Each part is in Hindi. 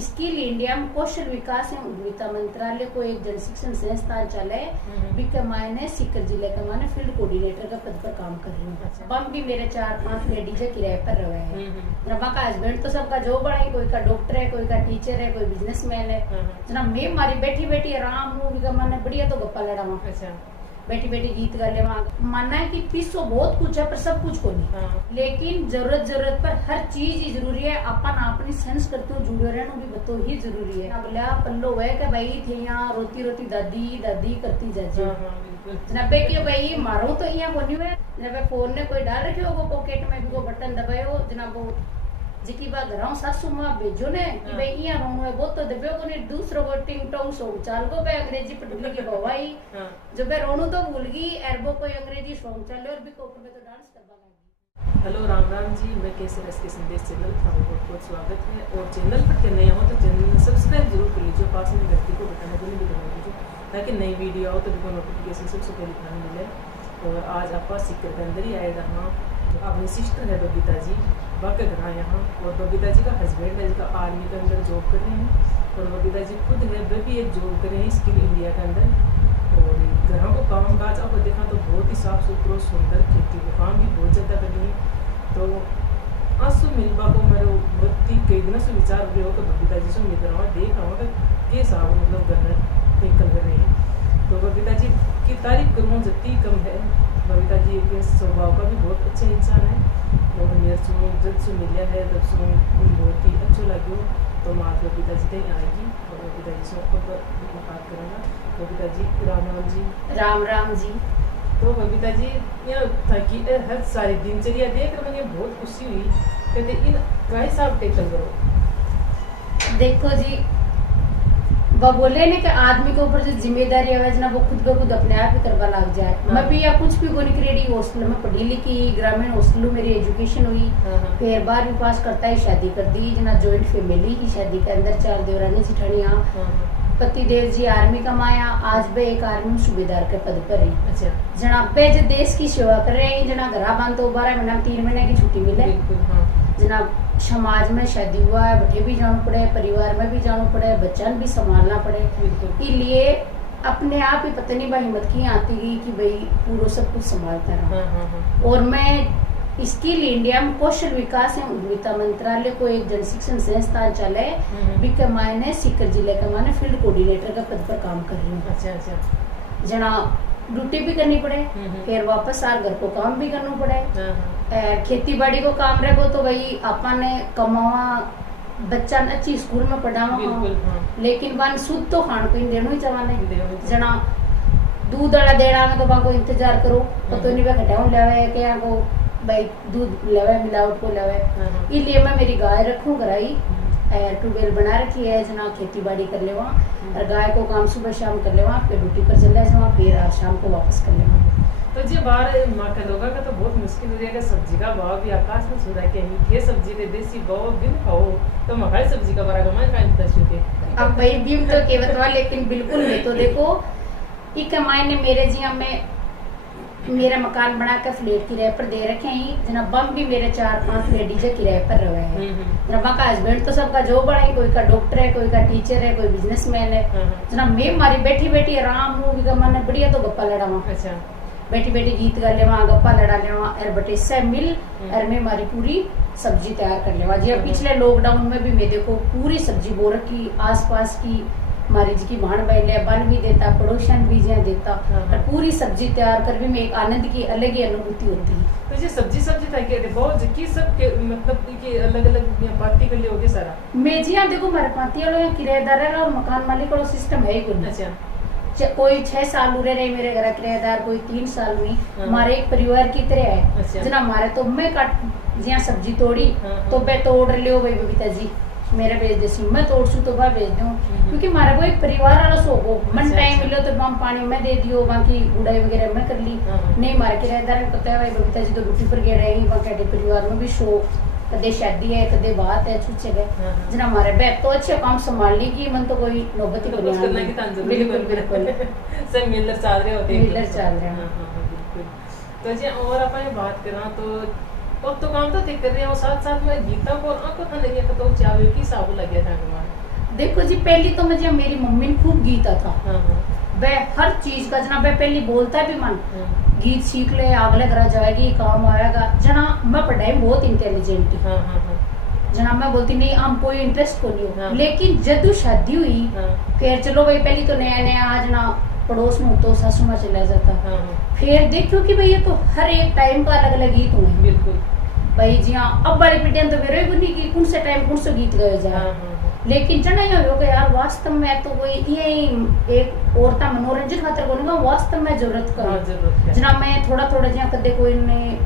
स्किल इंडिया में कौशल विकास एवं उद्यमिता मंत्रालय को एक जन शिक्षण संस्थान चले बिके मायने सीकर जिले के माने फील्ड कोऑर्डिनेटर का पद पर काम कर रही हूँ। बम भी मेरे 4-5 लेडीज किराए पर रहे हैं। रबा का हस्बैंड तो सबका जॉब है, कोई का डॉक्टर है, कोई का टीचर है, कोई बिजनेसमैन है। जना मैं मारी बैठी बैठी आराम माने बढ़िया तो गप्पा लड़ा बैठी बैठी गीत गा ले। मानना है कि पीछो बहुत कुछ है पर सब कुछ को नहीं, लेकिन जरूरत पर हर चीज ही जरूरी है। अपन अपनी संस्कृति जुड़े रहना भी बतो ही जरूरी है। बोला पल्लो है कि भाई थे यहाँ रोती रोती दादी करती जाजी जनाबे के भाई मारो तो यहाँ बोनी हुए जनाबे फोन ने कोई डाल रखे होगा पॉकेट में भी वो बटन दबायो जनाबो जिकी बात घराओ सासू माँ भेजो ने कि भाई यहाँ रोनो है वो तो दबे को ने दूसरो वो टिंग टोंग सॉन्ग चाल को बे अंग्रेजी पढ़ने की भवाई जो बे रोनो तो भूल गई एरबो कोई अंग्रेजी सॉन्ग चले और भी कोपर में तो डांस करवा गई। हेलो राम जी, मैं कैसे रस के संदेश चैनल का बहुत बहुत स्वागत है। और चैनल पर के नए हो तो चैनल में सब्सक्राइब जरूर कर लीजिए, पास में घंटी को बटन को भी दबा दीजिए ताकि नई वीडियो आओ तो भी नोटिफिकेशन सबसे पहले ध्यान मिले। और आज आप सीकर के अंदर ही आए रहा अपनी सिस्टर है बबीता जी बाकी घर यहाँ, और बबीता जी का हस्बैंड है जिसका आर्मी के अंदर जॉब कर रहे हैं, और बबीता जी खुद है वे भी एक जॉब कर रहे हैं स्किल इंडिया के अंदर। और घरों को काम काज आपको देखा तो बहुत ही साफ सुथरा सुंदर, खेती को काम भी बहुत ज़्यादा कर रही है। तो आंसू मिलवा को मेरे बहुत ही कई दिनों से विचार हो कि बबीता जी से मिल रहा देख रहा हूँ कि साहब मतलब घर निकल कर रहे हैं। तो बबीता जी की तारीफ करूँ जितनी कम है। बबीता जी के स्वभाव का भी बहुत अच्छा इंसान है, और मेरे से जब से मिलिया है तब से बहुत ही अच्छा लगे। तो मैं आज बबीता जी कहीं आएगी और बबीता जी से मुलाकात करूँगा। बबीता जी राम जी। राम जी। तो बबीता जी यहाँ था कि हर सारी दिनचर्या देख कर मुझे बहुत खुशी हुई, कहते इन कैसे आप टेकल करो। देखो जी वो बोले ने कि आदमी के ऊपर जो जिम्मेदारी है ना वो खुद ब खुद अपने आप ही करवा लग जाए। मैं भी या कुछ भी गोनी करेडी हॉस्टल में पढ़ी लिखी, ग्रामीण हॉस्टल मेरी एजुकेशन हुई, फिर 12वीं पास करता ही शादी कर दी जना जॉइंट फैमिली की शादी के अंदर 4 देवरानी जिठानियाँ। पति देव जी आर्मी कमाया, आज बे एक आर्मी सूबेदार के पद पर ही। अच्छा जना बे जो देश की सेवा कर रहे हैं जना घर बांध तो 12 महीना 3 महीने की छुट्टी मिले जना समाज में शादी हुआ है बटे भी जाना पड़े, परिवार में भी जाना पड़े, बच्चन भी संभालना पड़े। इसलिए अपने आप ही पता नहीं हिम्मत की आती गई कि भाई पूरा सब कुछ संभालता रहा। और मैं स्किल इंडिया में कौशल विकास एवं उद्यमिता मंत्रालय को एक जन शिक्षण संस्थान चले बिके मायने सीकर जिले के माने फील्ड कोऑर्डिनेटर का पद पर काम कर रही हूँ। अच्छा जना ड्यूटी भी करनी पड़े, फिर वापस आ घर को काम भी करना पड़े। खेती बाड़ी को काम रखो तो भाई अपन ने कमावा बच्चा अच्छी स्कूल में पढ़ावा, लेकिन बन शुद्ध तो खान पीन देना ही चवाने जना दूध वाला देना में तो बाको इंतजार करो तो नहीं वे घटाऊ लेवे क्या को भाई दूध लेवे मिलावट को लेवे। इसलिए मैं मेरी गाय रखूं घराई, ट्यूबवेल बना रखी है जना खेती बाड़ी कर लेवा और गाय को काम सुबह शाम कर लेवा, फिर ड्यूटी पर चले जावा, फिर आज शाम को वापस कर लेवा। तो जी बाहर माँ का लोगों का तो बहुत मुश्किल हो जाएगा, सब्जी का भाव भी आकाश में छू रहा है कि मीठे सब्जी के देसी भाव बिन खाओ तो मकाई सब्जी का बड़ा कमाई का इंतजार के अब भाई बीम तो केवतवा लेकिन बिल्कुल नहीं। तो देखो ये कमाई ने मेरे जी में मेरा मकान बना कर फ्लैट किराए पर दे रखे हैं जना बम भी मेरे 4-5 लेडीज किराए पर रहे हैं। जना का हस्बैंड तो सबका जॉब है, कोई का डॉक्टर है, कोई का टीचर है, कोई बिजनेसमैन है। जना मैं मारी बैठी बैठी आराम मन बढ़िया तो गप्पा लड़ा बैठी बैठी गीत गा लेवा, गप्पा लड़ा लेवा और बटे से मिल और मैं मारी पूरी सब्जी तैयार कर लेवा जी। पिछले लॉकडाउन में भी मैं देखो पूरी सब्जी बो रखी आस पास की हमारी जी की भाण बैले बन भी देता, पड़ोसन भी जिया देता और पूरी सब्जी तैयार कर भी में एक आनंद की अलग ही अनुभूति होती है। तो ये सब्जी था कि बहुत की सब के मतलब कि अलग-अलग पार्टी कर लिए होगे सारा। मैं जी हां देखो हमारे पार्टी वालों किराएदार है और मकान मालिक का सिस्टम है ही कोई। अच्छा कोई 6 साल उरे रहे मेरे घर किराएदार, कोई 3 साल में हमारे एक परिवार की तरह है जना हमारे। तो मैं काट जिया सब्जी तोड़ी तो बे तोड़ लियो भाई बबीता जी मेरा भेज दे मैं तोड़सू तो वह भेज दूँ, क्योंकि हमारा को एक परिवार वाला सो हो मन टाइम मिलो तो बम पानी में दे दियो, बाकी उड़ाई वगैरह मैं कर ली नहीं। हमारे किराएदार पता है भाई बबीता जी तो ड्यूटी पर गए रहेगी, बाकी परिवार में भी शो कदे शादी है कदे बात है छुच्छे गए जना हमारे बैग तो अच्छे काम संभालने की मन तो कोई नौबती को नहीं। बिल्कुल बिल्कुल सब मिलकर चल रहे होते मिलकर चल रहे हैं। बिल्कुल। तो जी और अपन बात करा तो अब तो काम तो ठीक कर रहे हैं और साथ साथ में गीता को आंखों था नहीं तो चावल की साबु लगे था हमारा देखो जी, पहली तो मुझे मेरी मम्मी ने खूब गीता था। हाँ हाँ वह हर चीज का जना वह पहली बोलता भी मन हाँ गीत सीख ले, आगले करा जाएगी, काम आएगा। जना मैं पढ़ाई में बहुत इंटेलिजेंट थी। हाँ हाँ हाँ जना मैं बोलती नहीं हम कोई इंटरेस्ट को नहीं हाँ। हो, लेकिन जब शादी हुई हाँ फिर चलो भाई, पहली तो नया नया आज ना पड़ोस में तो सासू माँ चला जाता। हाँ हाँ फिर देखो कि भाई ये तो हर एक टाइम का अलग अलग गीत हुए बिल्कुल। भाई जी हाँ। अब वाली पीढ़ियां तो मेरे भी नहीं कि कौन से टाइम कौन से गीत गाए हाँ जाए। हाँ हाँ लेकिन जना ये हो गया यार, वास्तव में तो कोई ये एक औरता मनोरंजन खातर बोलूंगा, वास्तव में जरूरत हाँ, का जरूरत है। जना मैं थोड़ा थोड़ा जहाँ कदे कोई ने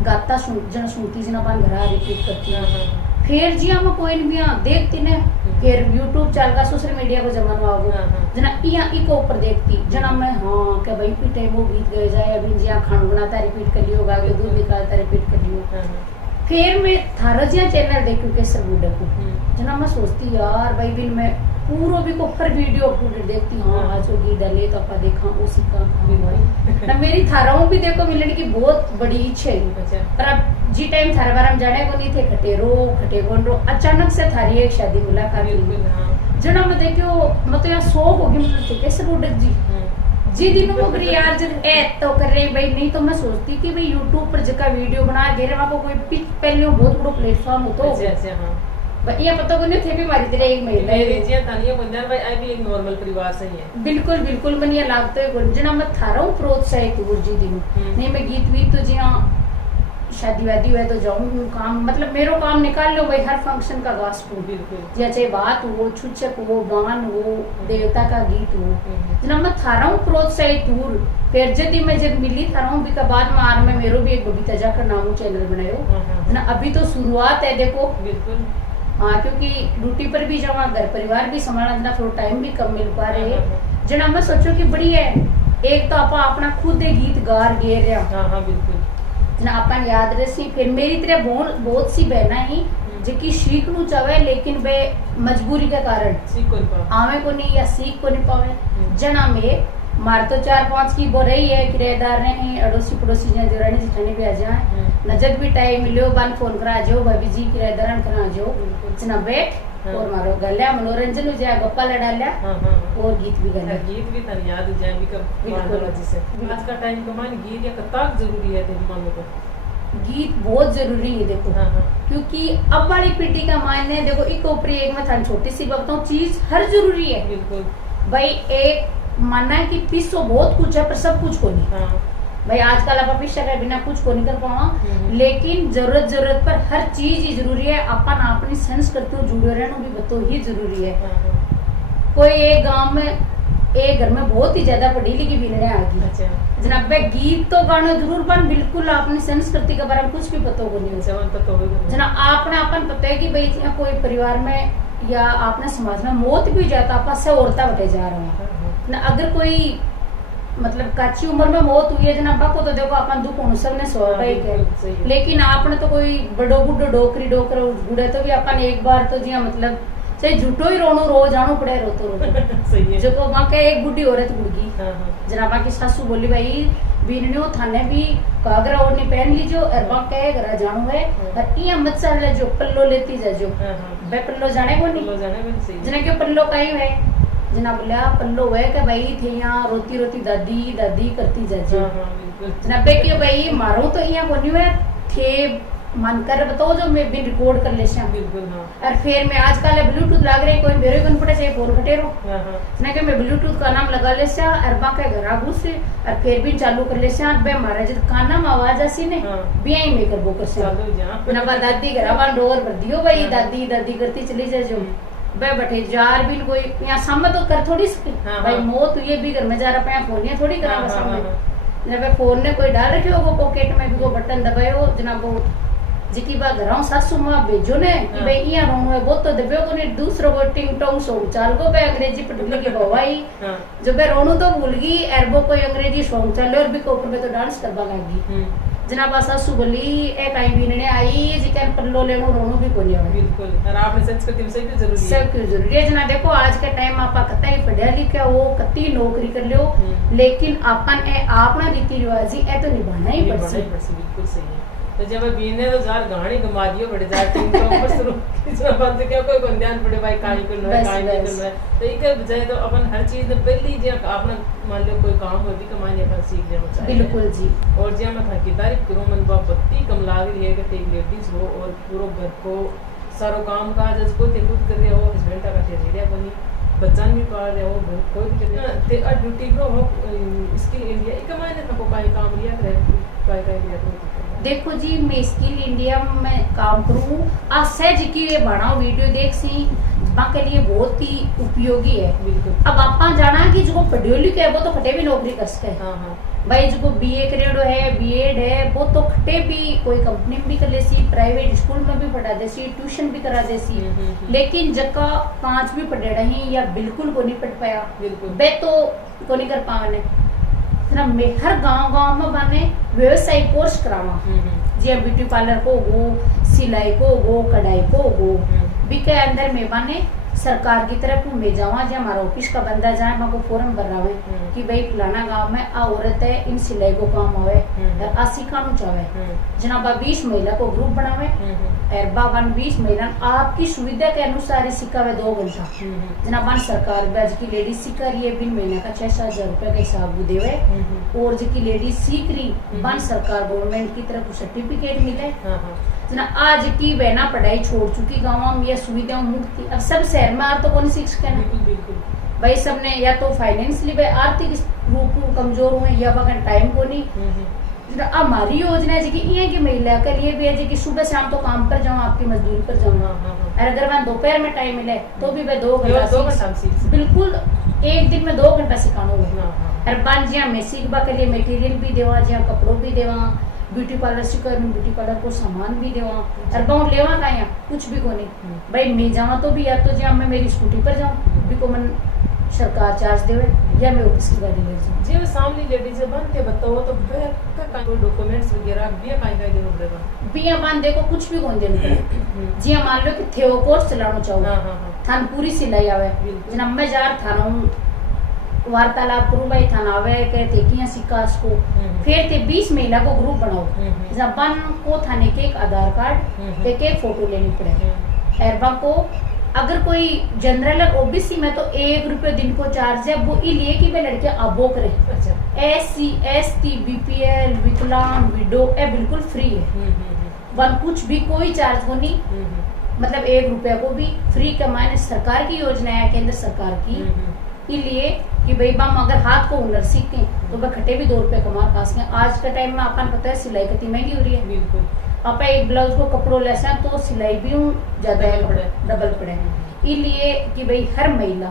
गाता जना सुनती जना बन घर रिपीट करती हाँ हाँ हाँ फिर जी हम कोई भी यहाँ देखती ने फिर यूट्यूब चल का सोशल मीडिया को जमाना आ गया हाँ, हाँ। जना यहाँ इको ऊपर देखती जना मैं हाँ क्या भाई पी टाइम वो गीत गए जाए, अभी जी खाना बनाता रिपीट कर लियो, आगे दूध निकालता रिपीट कर लियो। हाँ, हाँ। फिर मैं थारा जिया चैनल देखूं केसर बूढ़े को जना मैं सोचती यार भाई बिन मैं पूरा भी को हर वीडियो अपलोड देखती हाँ आज वो गीत डाले तो अपा देखा उसी का ना मेरी थाराओं भी देखो मिलने की बहुत बड़ी इच्छा है। अच्छा पर अब जी टाइम थारे बार हम जाने को नहीं थे खटे गोंडो अचानक से थारी एक शादी मुलाकात बिल्कुल हुई हाँ जना मैं देखो मतलब यहाँ शौक होगी मतलब कैसे बूढ़े जी जी दिनों को करी यार जब ए तो कर रहे भाई, नहीं तो मैं सोचती कि भाई यूट्यूब पर जगह वीडियो बना घेरे वहाँ को कोई पहले बहुत बड़ा प्लेटफॉर्म हो तो अच्छा अच्छा हाँ ये पता को नहीं थे भी मारी तेरे एक महीना मेरी जिया तानिया बंदर भाई आई भी एक नॉर्मल परिवार से ही है। बिल्कुल बिल्कुल मन ये लागतो है जना मैं थारा हूँ प्रोत्साहित हूँ जी दिनों नहीं मैं गीत वीत तो जी हाँ शादी वादी हुआ तो जाऊँ काम मतलब मेरो काम निकाल लो भाई, हर फंक्शन का गास्टू बिल्कुल या चाहे बात हो छुच्छक हो गान हो देवता का गीत हो जना मैं थारा हूँ प्रोत्साहित हूँ। फिर जब मैं जब मिली थारा हूँ भी का बाद में आर में मेरो भी एक बबीता जाकर नामू चैनल बनायो ना, अभी तो शुरुआत है देखो बिल्कुल हाँ क्योंकि ड्यूटी पर भी जावा घर परिवार भी संभालना जना थोड़ा टाइम भी कम मिल पा रहे जना मैं सोचो कि बड़ी है एक तो आपा अपना खुद गीत गार गे रहा हाँ हाँ बिल्कुल जना अपन याद रही फिर मेरी तरह बहुत सी बहना ही जिकी सीख नू चाहे लेकिन वे मजबूरी के कारण सीख कोई पा आवे को नहीं या सीख को नहीं पावे जना में मार तो 4-5 की बो रही है किराएदार ने अड़ोसी पड़ोसी जहाँ जोरानी जिठानी भी आ जाए नजर भी टाइम मिलो बन फोन करा जाओ भाभी जी किराएदार करा जाओ जना बैठ और मारो गल्या मनोरंजन हो जाए गप्पा लड़ा लिया और गीत भी गला गीत भी तन याद जाए भी कब बिल्कुल जिसे आज का टाइम कमान गीत या कताक जरूरी है तेरी मानो तो गीत बहुत जरूरी है देखो क्योंकि अब वाली पीढ़ी का मायने देखो एक ऊपरी एक में थान छोटी सी बात बताऊं चीज हर जरूरी है बिल्कुल भाई एक मानना है कि पीसो बहुत कुछ है पर सब कुछ को नहीं भाई आजकल आप पीछा के बिना कुछ को नहीं कर पावा लेकिन जरूरत पर हर चीज ही जरूरी है। अपन अपनी संस्कृति जुड़े रहना भी बतो ही जरूरी है। कोई एक गांव में एक घर में बहुत ही ज्यादा पढ़ी लिखी बिगड़े आ गई जनाब गीत तो गाना जरूर बन बिल्कुल अपनी संस्कृति के बारे में कुछ भी पता को नहीं जना आपने अपन पता है कि भाई कोई परिवार में या आपने समाज में मौत भी जाता आप से औरता बटे जा रहे हैं ना, अगर कोई मतलब काची उम्र में मौत हुई है जना को तो देखो अपन दुख अनुसव ने स्वाभाविक है लेकिन आपने तो कोई बड़ो बुढ़ो डोकरी डोकर बुढ़े तो भी अपन एक बार तो जी मतलब चाहे झूठो ही रोनो रो जानो पड़े रोतो जो को वहाँ के एक बुढ़ी औरत बुढ़गी जना वहाँ की सासू बोली भाई बीननियो थाने भी कागरा ओढ़नी पहन लीजो और वहाँ के घर जानो है और इया मत चल जो पल्लो लेती जाजो भाई पल्लो जाने को नहीं जना क्यों पल्लो कहीं है जना बोलिया पल्लो है कि भाई थे यहाँ रोती रोती दादी दादी करती जाजो जना पे क्यों भाई मारो तो यहाँ को नहीं है थे मन कर बताओ जो मैं भी रिकॉर्ड कर ले और फिर मैं आजकल ब्लूटूथ लग रही कोई मेरे को पड़े चाहिए फोन कटेरो ना कि मैं ब्लूटूथ का नाम लगा ले और बाकी घर आगू से और फिर भी चालू कर ले बे मारा जब काना में आवाज आसी ने भी आई मेकर वो कर ना दादी घर आवाज डोर भर दियो भाई दादी दादी करती चली जाए जो बे बैठे जार भी कोई यहाँ सामने तो कर थोड़ी सके भाई मौत हुई भी घर में जा रहा पे फोन थोड़ी करा सामने जब फोन ने कोई डाल रखे हो पॉकेट में भी वो बटन दबायो जनाब वो जिकी बात घराओं सासू माँ भेजो ने कि भाई इया रोनो है वो तो दबियो को नहीं दूसरो को टिंग टोंग सॉन्ग चाल को बे अंग्रेजी पटुली की भवाई जो बे रोनो तो भूल गई एरबो कोई अंग्रेजी सॉन्ग चले और भी को ऊपर में तो डांस करवा लगी जनाब सासू बोली एक आई बीनने आई जिकन पल्लो लेनो रोनो भी कोनी है बिल्कुल और आपने संस्कृति में सब जरूरी है सब क्यों जरूरी है जना देखो आज के टाइम आपा कतई पढ़िया लिखा हो कती नौकरी कर लियो लेकिन अपन ए आपना रीति रिवाज ए तो निभाना ही पड़सी बिल्कुल सही है तो जब बीने तो जार गाड़ी घुमा दियो बड़े जार टीम को ऊपर शुरू कितना बंद क्या कोई बंद ध्यान पड़े भाई काई करना है काई नहीं करना है तो एक बजाय तो अपन हर चीज में पहले जे आपने मान लो कोई काम हो भी कमाने अपन सीख लेना चाहिए बिल्कुल जी। और जे मैं की तारीफ करूं मन बा बत्ती कम लाग रही है कि एक लेडीज हो और पूरा घर को सारो काम काज को ते खुद कर रहे हो हस्बैंड का ठेरिया बनी बच्चन भी पाल रहे हो कोई भी ते आ ड्यूटी को हो स्किल इंडिया एक मायने तो कोई काम लिया करे कोई लिया तो देखो जी मैं स्किल इंडिया में काम करूँ आज सहज की ये बनाओ वीडियो देख सी के लिए बहुत ही उपयोगी है। बिल्कुल। अब आप जाना कि जो पढ़ियो लिखे है वो तो खटे भी नौकरी कर सके। हाँ हाँ। भाई जो बीए करेडो है बीएड है वो तो खटे भी कोई कंपनी में भी कर लेसी प्राइवेट स्कूल में भी पढ़ा देसी ट्यूशन भी करा देसी लेकिन जका 5 भी पढ़े रही या बिल्कुल को नहीं पढ़ पाया बिल्कुल वे तो को नहीं कर पाने में हर गांव में बने व्यवसाय कोर्स करावा जी ब्यूटी पार्लर को गो सिलाई को गो कढ़ाई को गो भी के अंदर में बने सरकार की तरफ में जावा जो हमारा ऑफिस का बंदा जाए मैं को फॉर्म भर रहा है कि भाई फलाना गांव में आ औरत है इन सिलाई को काम आवे आ सिखाना चाहे जनाब 20 महिला को ग्रुप बनावे और बावन 20 महिला आपकी सुविधा के अनुसार ही सिखावे 2 घंटा जनाब सरकार बैज की लेडीज सिखा रही है बिन महीने का 6-7 हजार रुपए का हिसाब देवे और जिसकी लेडीज सीख रही बन सरकार गवर्नमेंट की तरफ सर्टिफिकेट मिले जना आज की बहना पढ़ाई छोड़ चुकी गाँव में या सुविधाओं मुक्त अब सब शहर में तो कौन सीख सके ना भाई सबने या तो फाइनेंशियली आर्थिक रूप कमजोर हुए या वगैरह टाइम को नहीं हमारी योजना है जी ये की महिला के लिए भी है जी सुबह शाम तो काम पर जाऊँ आपकी मजदूरी पर जाऊँ और अगर मैं दोपहर में टाइम मिले तो भी मैं 2 घंटा बिल्कुल एक दिन में 2 घंटा सिखाना होगा और बांजिया में सीखबा के लिए मटेरियल भी देवा जहाँ कपड़ों भी देवा ब्यूटी पार्लर सिखा ब्यूटी पार्लर को सामान भी देवा और बहुत लेवा का यहाँ कुछ भी को नहीं भाई मैं जावा तो भी या तो जहाँ मैं मेरी स्कूटी पर जाऊँ भी को मन सरकार चार्ज देवे या मैं ऑफिस की गाड़ी ले जाऊँ जी सामने लेडीज बनते बताओ तो कोई डॉक्यूमेंट्स वगैरह बिया काई देना पड़ेगा बिया मान देखो कुछ भी कौन देना जी मान लो कि थे वो कोर्स चलाना चाहो थान पूरी सिलाई आवे जना मैं जार थाना वार्तालाप करूँ भाई थाना आवे कहते कि सिक्का को फिर ते 20 महिला को ग्रुप बनाओ जबान को थाने के एक आधार कार्ड एक फोटो लेनी पड़े एरबा को अगर कोई जनरल ओबीसी में तो 1 रुपये दिन को चार्ज है वो लिए कि वे लड़कियां अबो करे SC ST BPL विकलांग विडो ए बिल्कुल फ्री है वन कुछ भी कोई चार्ज को नहीं मतलब 1 रुपया को भी फ्री कमाने सरकार की योजना है केंद्र सरकार की लिए कि भाई बम अगर हाथ को हुनर सीखें तो वह खटे भी 2 रुपए कमा पा सकें। आज के टाइम में अपन पता है सिलाई कितनी महंगी हो रही है बिल्कुल आप एक ब्लाउज को कपड़ों ले तो सिलाई भी ज्यादा है डबल पड़े इसलिए कि भाई हर महिला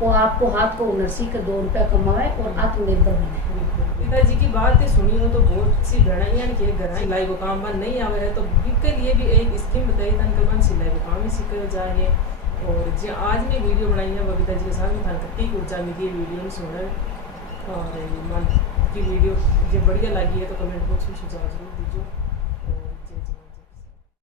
वो आपको हाथ को हुनर सीख 2 रुपया कमाए और आत्मनिर्भर बने। पिताजी की बात सुनी हो तो बहुत सी घड़ाइयां के घर सिलाई को काम बन नहीं आवे है तो के लिए भी एक स्कीम बताई तन के सिलाई को काम ही सीखे जाए और जो आज मैं वीडियो बनाई है बबीता जी के साथ में था कितनी ऊर्जा मिली वीडियो में सुना और मन की वीडियो जो बढ़िया लगी है तो कमेंट बॉक्स में सुझाव जरूर दीजिए।